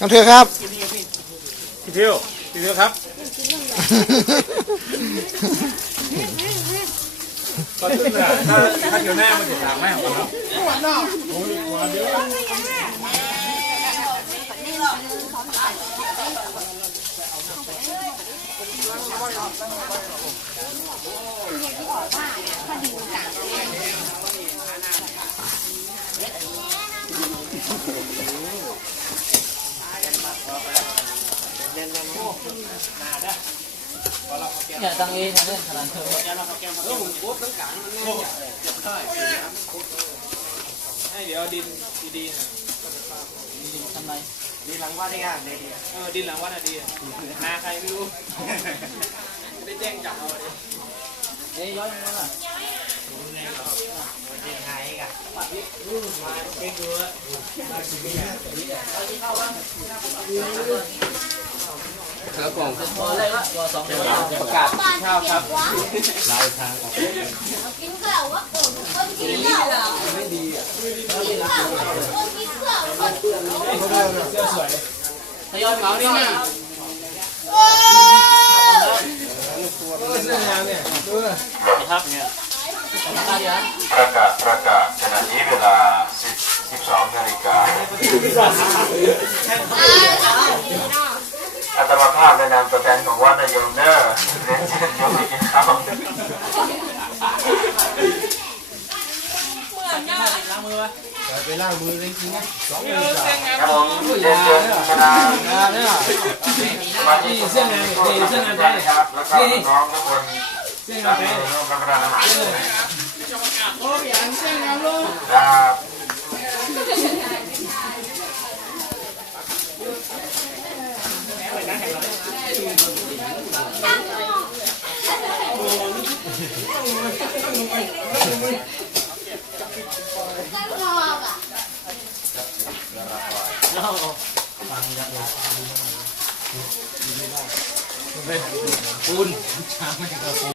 น้องเธอครับ พี่เที่ยวพี่เที่ยวครับตอนขึ้นเลยถ้าถ้าเดี๋ยวหน้ามันจะถามแม่ของเรา เนี่ยตังเองเนี่ยขนาดเธอให้เดี๋ยวดินดีๆนะทำไมดินหลังวัดได้ยังดีเออดินหลังวัดอะดีอะนาใครไม่รู้ไม่ได้แจ้งจับเอาเลยเอ้ยย้อนมาล่ะครับผมพอ แรกละตัวสองประกาศข้าวครับกินเกลือวะคนกินเกลือไม่ดีอะคนกินเกลือคนกินเกลือคนกินเกลือเสื้อสวยทยอยเหมานี่นะเสื้องามเนี่ยดูนะครับเนี่ยตาเดียวประกาศประกาศขณะนี้เวลา 12นาฬิกา อาตมาภาพในนามตัวแทนของวัดนายมเนอร์เรียนเชิญโยมไปกินข้าวล้างมือไว้ไปล้างมือเลยจริงนะสองครับผมเรียนเชิญคณะงานเนี่ยสมาชิกทุกท่านครับแล้วก็น้องทุกคนตั้งใจร่วมรับประทานอาหารครับ กันรอกอะ ปูน